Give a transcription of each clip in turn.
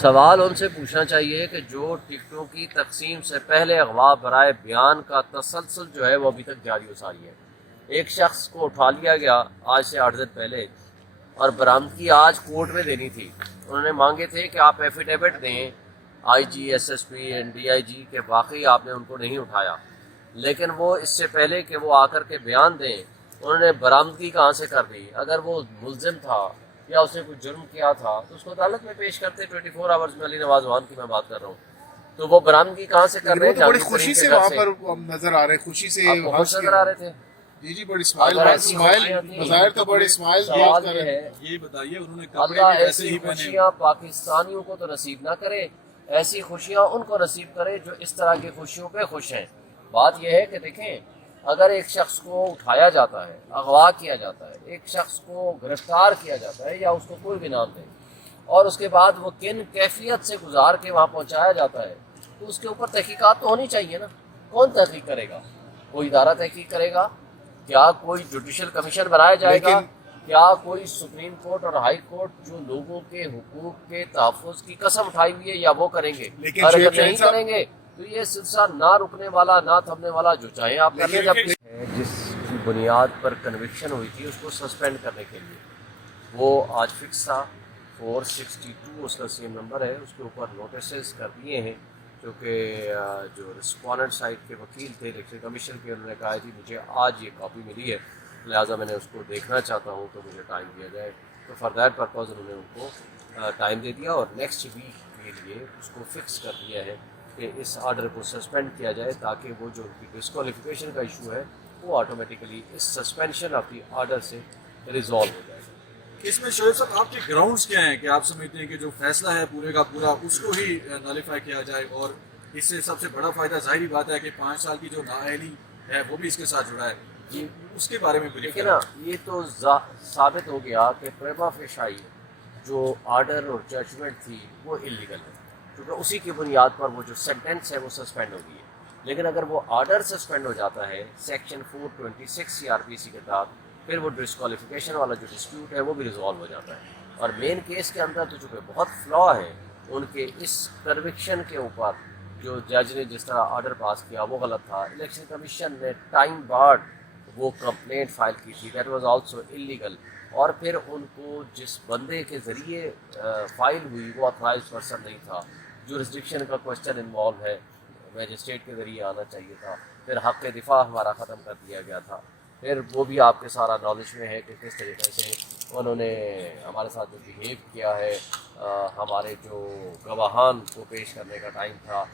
سوال ان سے پوچھنا چاہیے کہ جو ٹکٹوں کی تقسیم سے پہلے اغوا برائے بیان کا تسلسل جو ہے وہ ابھی تک جاری و ساری ہے۔ ایک شخص کو اٹھا لیا گیا آج سے 8 دن پہلے، اور برآمدگی آج کورٹ میں دینی تھی۔ انہوں نے مانگے تھے کہ آپ ایفیڈیوٹ دیں I G, S S P, D I G کے، باقی آپ نے ان کو نہیں اٹھایا، لیکن وہ اس سے پہلے کہ وہ آ کر کے بیان دیں انہوں نے برآمدگی کہاں سے کر دی؟ اگر وہ ملزم تھا یا اس نے کوئی جرم کیا تھا تو اس کو عدالت میں پیش کرتے 24 آورز میں۔ علی نواز وان کی میں بات کر رہا ہوں، تو وہ برآمدگی کہاں سے کر رہے ہیں؟ بڑی خوشی سے وہاں پر نظر آ رہے ہیں، خوشی سے آپ کو خوش نظر آ رہے تھے؟ جی جی، بڑی اسمائل بظاہر تو بڑے اسمائل سوال یہ ہے، یہ بتائیے انہوں نے اللہ ایسی خوشیاں پاکستانیوں کو تو نصیب نہ کرے، ایسی خوشیاں ان کو نصیب کرے جو اس طرح کی خوشیوں پہ خوش ہیں۔ بات یہ ہے کہ دیکھیں، اگر ایک شخص کو اٹھایا جاتا ہے، اغوا کیا جاتا ہے، ایک شخص کو گرفتار کیا جاتا ہے یا اس کو کوئی بھی نام دے، اور اس کے بعد وہ کن کیفیت سے گزار کے وہاں پہنچایا جاتا ہے، تو اس کے اوپر تحقیقات تو ہونی چاہیے نا۔ کون تحقیق کرے گا؟ کوئی ادارہ تحقیق کرے گا؟ کیا کوئی جوڈیشل کمیشن بنایا جائے گا؟ کیا کوئی سپریم کورٹ اور ہائی کورٹ جو لوگوں کے حقوق کے تحفظ کی قسم اٹھائی ہوئی ہے یا وہ کریں گے؟ اور اگر نہیں کریں گے تو یہ سلسلہ نہ رکنے والا، نہ تھمنے والا، جو چاہیں آپ کر لیں۔ جب جس کی بنیاد پر کنوکشن ہوئی تھی اس کو سسپینڈ کرنے کے لیے وہ آج فکس تھا، 462 اس کا سیم نمبر ہے، اس کے اوپر نوٹسز کر دیے ہیں، کیونکہ جو رسپونڈنٹ سائٹ کے وکیل تھے الیکشن کمیشن کے، انہوں نے کہا تھی مجھے آج یہ کاپی ملی ہے، لہٰذا میں نے اس کو دیکھنا چاہتا ہوں تو مجھے ٹائم دیا جائے، تو فار دیٹ پرپز انہوں نے ان کو ٹائم دے دیا اور نیکسٹ ویک کے لیے اس کو فکس کر دیا ہے کہ اس آرڈر کو سسپینڈ کیا جائے، تاکہ وہ جو ان کی ڈسکوالیفیکیشن کا ایشو ہے وہ آٹومیٹیکلی اس سسپینشن آف دی آرڈر سے ریزالو ہو جائے۔ اس میں شعیب صاحب آپ کے گراؤنڈز کیا ہیں کہ آپ سمجھتے ہیں کہ جو فیصلہ ہے پورے کا پورا اس کو ہی نالیفائی کیا جائے؟ اور اس سے سب سے بڑا فائدہ ظاہری بات ہے کہ 5 سال کی جو نااہلی ہے وہ بھی اس کے ساتھ جڑا ہے، جی اس کے بارے میں دیکھیں نا، یہ تو ثابت ہو گیا کہ پریما فیشائی جو آرڈر اور ججمنٹ تھی وہ انلیگل ہے، کیونکہ اسی کی بنیاد پر وہ جو سینٹینس ہے وہ سسپینڈ ہو گئی ہے۔ لیکن اگر وہ آرڈر سسپینڈ ہو جاتا ہے سیکشن 426 سی آر پی سی کے تحت، پھر وہ ڈسکوالیفیکیشن والا جو ڈسپیوٹ ہے وہ بھی ریزالو ہو جاتا ہے۔ اور مین کیس کے اندر تو چونکہ بہت فلا ہے ان کے اس کنوکشن کے اوپر، جو جج نے جس طرح آرڈر پاس کیا وہ غلط تھا، الیکشن کمیشن نے ٹائم بارڈ وہ کمپلینٹ فائل کی تھی، دیٹ واز آلسو انلیگل، اور پھر ان کو جس بندے کے ذریعے فائل ہوئی وہ اتھرائز پرسن نہیں تھا، جورسڈکشن کا کوشچن انوالو ہے، میجسٹریٹ کے ذریعے آنا چاہیے تھا، پھر حق دفاع ہمارا ختم کر دیا گیا تھا، پھر وہ بھی آپ کے سارا نالج میں ہے کہ کس طریقے سے انہوں نے ہمارے ساتھ جو بیہیو کیا ہے۔ ہمارے جو گواہان کو پیش کرنے کا ٹائم تھا،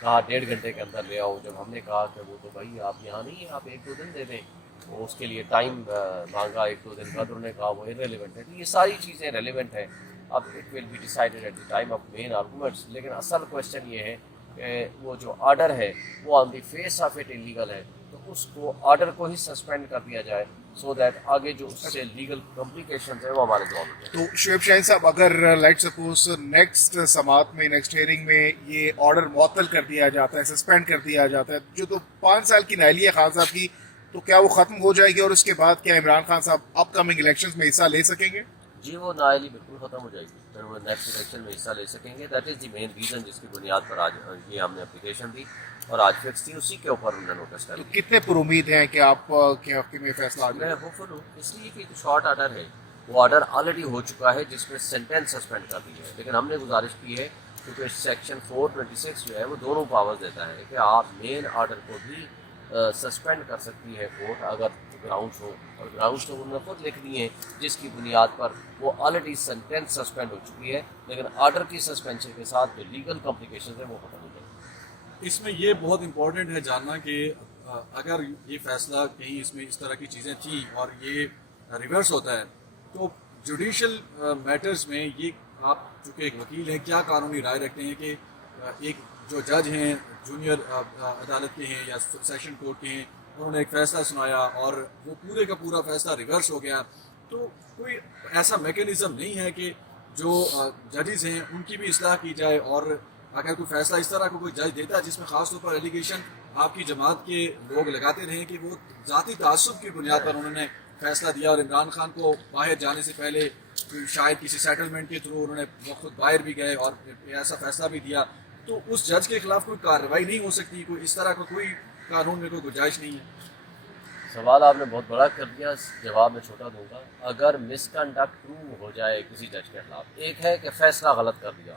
کہا 1.5 گھنٹے کے اندر لے آؤ، جب ہم نے کہا کہ وہ تو بھائی آپ یہاں نہیں ہیں، آپ 1-2 دن دے دیں، وہ اس کے لیے ٹائم مانگا 1-2 دن کا، تو انہوں نے کہا وہ irrelevant ہے۔ تو یہ ساری چیزیں ریلیونٹ ہیں، اب it will be decided at the time of main arguments, لیکن اصل کوشچن یہ ہے کہ وہ جو آرڈر ہے وہ on the face of it illegal ہے، تو اس کو آرڈر کو ہی سسپینڈ کر دیا جائے، سو دیٹ آگے جو اس سے لیگل کمپلیکیشنز ہیں وہ ہمارے ریزالو ہو جائیں۔ تو شعیب شاہین صاحب، اگر لیٹ سپوز نیکسٹ سماعت میں، نیکسٹ ہیئرنگ میں یہ آرڈر معطل کر دیا جاتا ہے، سسپینڈ کر دیا جاتا ہے، جو تو 5 سال کی نااہلی ہے خان صاحب کی، تو کیا وہ ختم ہو جائے گی اور اس کے بعد کیا عمران خان صاحب اپ کمنگ الیکشنز میں حصہ لے سکیں گے؟ جی وہ نااہلی بالکل ختم ہو جائے گی، پھر وہ نیکسٹ الیکشن میں حصہ لے سکیں گے۔ That is the main reason جس کی بنیاد پر آج یہ ہم نے اپلیکیشن دی اور آج فکس تھی، اسی کے اوپر انہوں نے نوٹس کر تو دیا۔ کتنے پر امید ہیں کہ آپ کے حق میں فیصلہ آ جائے؟ میں ہوپفل ہوں، اس لیے کہ جو شارٹ آرڈر ہے وہ آرڈر آلریڈی ہو چکا ہے جس میں سینٹینس سسپینڈ کر دی ہے، لیکن ہم نے گزارش کی ہے کیونکہ سیکشن 426 جو ہے وہ دونوں پاورز دیتا ہے کہ آپ مین آرڈر کو بھی سسپینڈ کر سکتی ہے کورٹ اگر گراؤنڈس ہو، اور گراؤنڈس تو انہوں نے خود لکھ دیے ہیں جس کی بنیاد پر وہ آلریڈی سینٹینس سسپینڈ ہو چکی ہے، لیکن آرڈر کی سسپینشن کے ساتھ جو لیگل کمپلیکیشنز ہیں وہ ختم ہو جائیں۔ اس میں یہ بہت امپورٹنٹ ہے جاننا کہ اگر یہ فیصلہ کہیں اس میں اس طرح کی چیزیں تھیں اور یہ ریورس ہوتا ہے تو جوڈیشل میٹرز میں یہ آپ چونکہ ایک وکیل ہیں، کیا قانونی رائے رکھتے ہیں کہ ایک جو جج ہیں جونیئر عدالت کے ہیں یا سیشن کورٹ کے ہیں، انہوں نے ایک فیصلہ سنایا اور وہ پورے کا پورا فیصلہ ریورس ہو گیا، تو کوئی ایسا میکینزم نہیں ہے کہ جو ججز ہیں ان کی بھی اصلاح کی جائے، اور اگر کوئی فیصلہ اس طرح کو کوئی جج دیتا ہے جس میں خاص طور پر ایلیگیشن آپ کی جماعت کے لوگ لگاتے رہیں کہ وہ ذاتی تعصب کی بنیاد پر انہوں نے فیصلہ دیا اور عمران خان کو باہر جانے سے پہلے شاید کسی سیٹلمنٹ کے تھرو انہوں نے وہ خود باہر بھی گئے اور ایسا فیصلہ بھی دیا، تو اس جج کے خلاف کوئی کارروائی نہیں ہو سکتی؟ کوئی اس طرح کا کوئی قانون میں کوئی گنجائش نہیں ہے؟ سوال آپ نے بہت بڑا کر دیا، جواب میں چھوٹا دوں گا. اگر مس کنڈکٹ پروو ہو جائے کسی جج کے خلاف، ایک ہے کہ فیصلہ غلط کر دیا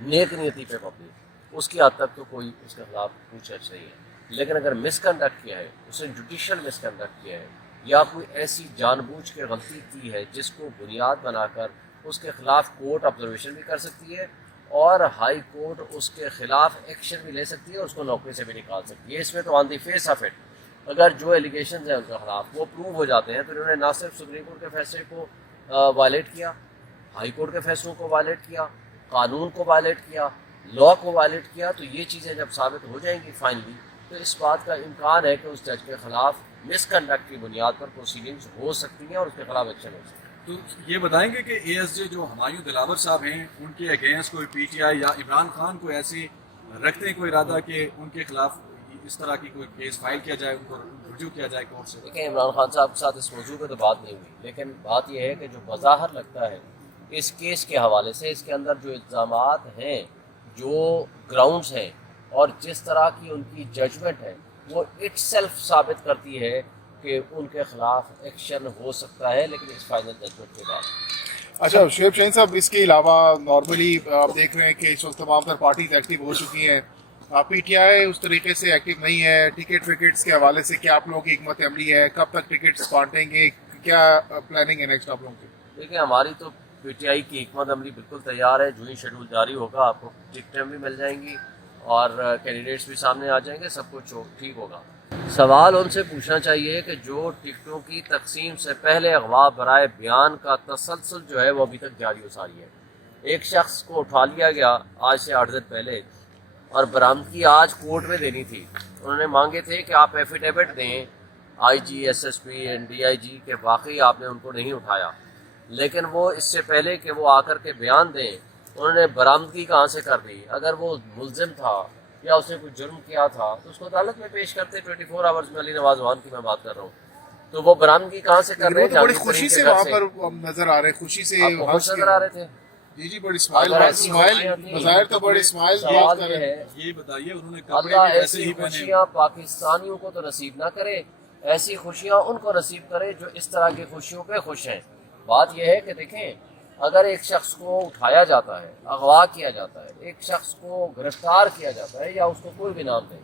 نیک نیتی پہ مبنی، اس کی حد تک تو کوئی اس کے خلاف پوچھ گچھ نہیں ہے. لیکن اگر مس کنڈکٹ کیا ہے، اس نے جوڈیشل مس کنڈکٹ کیا ہے، یا کوئی ایسی جان بوجھ کے غلطی کی ہے جس کو بنیاد بنا کر اس کے خلاف کورٹ آبزرویشن بھی کر سکتی ہے اور ہائی کورٹ اس کے خلاف ایکشن بھی لے سکتی ہے، اس کو نوکری سے بھی نکال سکتی ہے. اس میں تو آن دی فیس آف اٹ اگر جو ایلیگیشنز ہیں ان کے خلاف وہ پروو ہو جاتے ہیں تو انہوں نے نہ صرف سپریم کورٹ کے فیصلے کو وائلیٹ کیا، ہائی کورٹ کے فیصلوں کو وائلیٹ کیا، قانون کو وائلیٹ کیا، لا کو وائلیٹ کیا. تو یہ چیزیں جب ثابت ہو جائیں گی فائنلی، تو اس بات کا امکان ہے کہ اس جج کے خلاف مس کنڈکٹ کی بنیاد پر پروسیڈنگز ہو سکتی ہیں اور اس کے خلاف ایکشن ہو سکتا ہے. تو یہ بتائیں گے کہ اے ایس جے جو ہمایوں دلاور صاحب ہیں، ان کے اگینسٹ کوئی پی ٹی آئی یا عمران خان کو ایسے رکھتے ہیں کوئی ارادہ کہ ان کے خلاف اس طرح کی کوئی کیس فائل کیا جائے، ان کو رجوع کیا جائے کورٹ سے؟ دیکھیں، عمران خان صاحب کے ساتھ اس موضوع پہ تو بات نہیں ہوئی، لیکن بات یہ ہے کہ جو بظاہر لگتا ہے اس کیس کے حوالے سے، اس کے اندر جو الزامات ہیں، جو گراؤنڈز ہیں اور جس طرح کی ان کی ججمنٹ ہے، وہ اٹ سیلف ثابت کرتی ہے کہ ان کے خلاف ایکشن ہو سکتا ہے، لیکن اس فائنل ججمنٹ کے بعد. اچھا شعیب شاہین صاحب، اس کے علاوہ نارملی آپ دیکھ رہے ہیں کہ اس وقت تمام تر پارٹیز ایکٹیو ہو چکی ہیں، پی ٹی آئی اس طریقے سے ایکٹیو نہیں ہے. ٹکٹ وکٹس کے حوالے سے کیا آپ لوگوں کی حکمت عملی ہے؟ کب تک ٹکٹس بانٹیں گے؟ کیا پلاننگ ہے نیکسٹ آپ لوگوں کی؟ دیکھیں، ہماری تو پی ٹی آئی کی حکمت عملی بالکل تیار ہے. جو ہی شیڈول جاری ہوگا آپ کو ٹکٹیں بھی مل جائیں گی اور کینڈیڈیٹس بھی سامنے آ جائیں گے، سب کچھ ٹھیک ہوگا. سوال ان سے پوچھنا چاہیے کہ جو ٹکٹوں کی تقسیم سے پہلے اغوا برائے بیان کا تسلسل جو ہے وہ ابھی تک جاری و ساری ہے. ایک شخص کو اٹھا لیا گیا آج سے 8 دن پہلے اور برآمدگی آج کورٹ میں دینی تھی. انہوں نے مانگے تھے کہ آپ ایفیڈیوٹ دیں I G, S S P, and D I G کہ واقعی آپ نے ان کو نہیں اٹھایا. لیکن وہ اس سے پہلے کہ وہ آ کر کے بیان دیں، انہوں نے برآمدگی کہاں سے کر دی؟ اگر وہ ملزم تھا یا اس نے کوئی جرم کیا تھا تو اس کو عدالت میں پیش کرتے. 24 آورز میں علی نواز وان کی میں بات کر رہا ہوں. تو وہ برآمدگی کہاں سے کر رہے ہیں؟ بڑی خوشی سے وہاں پر نظر آ رہے، خوشی سے خوش نظر آ رہے تھے. جی بڑی اسمائل بظاہر تو بڑی اسمائل. سوال یہ ہے، یہ بتائیے انہوں نے کپڑے اللہ بھی ایسے ایسی ہی پہنے. خوشیاں پاکستانیوں کو تو نصیب نہ کرے، ایسی خوشیاں ان کو نصیب کرے جو اس طرح کی خوشیوں پہ خوش ہیں. بات یہ ہے کہ دیکھیں، اگر ایک شخص کو اٹھایا جاتا ہے، اغوا کیا جاتا ہے، ایک شخص کو گرفتار کیا جاتا ہے یا اس کو کوئی بھی نام دیں،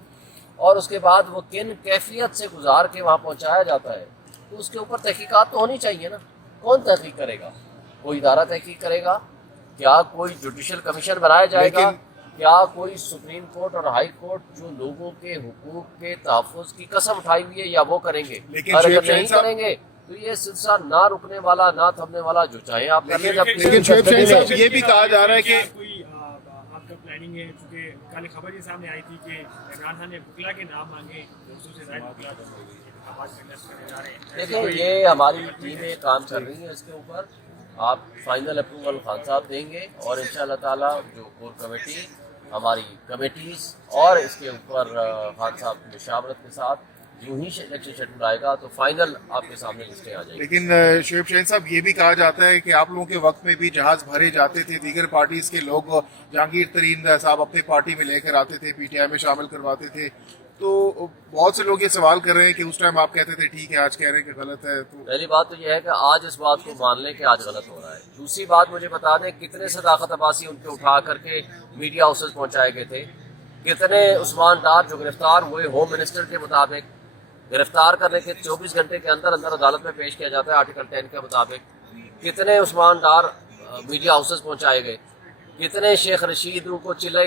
اور اس کے بعد وہ کن کیفیت سے گزار کے وہاں پہنچایا جاتا ہے، تو اس کے اوپر تحقیقات تو ہونی چاہیے نا. کون تحقیق کرے گا؟ کوئی ادارہ تحقیق کرے گا؟ کیا کوئی جوڈیشل کمیشن بنایا جائے گا؟ کیا کوئی سپریم کورٹ اور ہائی کورٹ جو لوگوں کے حقوق کے تحفظ کی قسم اٹھائی ہوئی ہے یا وہ کریں گے؟ اور اگر نہیں کریں گے تو یہ سلسلہ نہ رکنے والا، نہ تھمنے والا، جو چاہیں آپ کر لیں. لیکن شعیب شاہین صاحب یہ بھی کہا جا رہا ہے کہ کوئی آپ کا پلاننگ ہے، چونکہ کل خبر یہ سامنے آئی تھی کہ عمران خان نے بکلا کے نام مانگے، دوستوں سے زائد بکلا کرنے جا رہے ہیں. دیکھیں، یہ ہماری ٹیمیں کام کر رہی ہیں اس کے اوپر. آپ فائنل اپروول خان صاحب دیں گے اور ان شاء اللہ تعالیٰ جو کور کمیٹی، ہماری کمیٹیز اور اس کے اوپر خان صاحب کی مشاورت کے ساتھ جو ہی الیکشن شیڈول آئے گا تو فائنل آپ کے سامنے لسٹیں آ جائیں گی. لیکن شعیب شاہین صاحب یہ بھی کہا جاتا ہے کہ آپ لوگوں کے وقت میں بھی جہاز بھرے جاتے تھے، دیگر پارٹیز کے لوگ جہانگیر ترین صاحب اپنی پارٹی میں لے کر آتے تھے، پی ٹی آئی میں شامل کرواتے تھے. تو بہت سے لوگ یہ سوال کر رہے ہیں کہ اس ٹائم آپ کہتے تھے ٹھیک ہے، آج کہہ رہے ہیں کہ غلط ہے. تو پہلی بات تو یہ ہے کہ آج اس بات کو مان لیں کہ آج غلط ہو رہا ہے. دوسری بات مجھے بتا دیں کتنے صداقت عباسی ان کے اٹھا کر کے میڈیا ہاؤسز پہنچائے گئے تھے، کتنے عثمان ڈار جو گرفتار ہوئے ہوم منسٹر کے مطابق، گرفتار کرنے کے 24 گھنٹے کے اندر اندر عدالت میں پیش کیا جاتا ہے آرٹیکل 10 کے مطابق، کتنے عثمان ڈار میڈیا ہاؤسز پہنچائے گئے، کتنے شیخ رشید کو چلے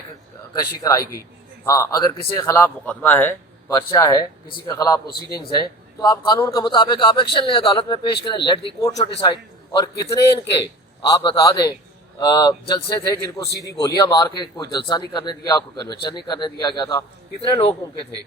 کشی کرائی گئی. ہاں، اگر کسی کے خلاف مقدمہ ہے، پرچہ ہے، کسی کے خلاف پروسیڈنگز ہیں تو آپ قانون کے مطابق آپ ایکشن لیں، عدالت میں پیش کریں، let the court to decide. اور کتنے ان کے آپ بتا دیں جلسے تھے جن کو سیدھی گولیاں مار کے کوئی جلسہ نہیں کرنے دیا، کوئی کنونشن نہیں کرنے دیا گیا تھا، کتنے لوگ ان کے تھے.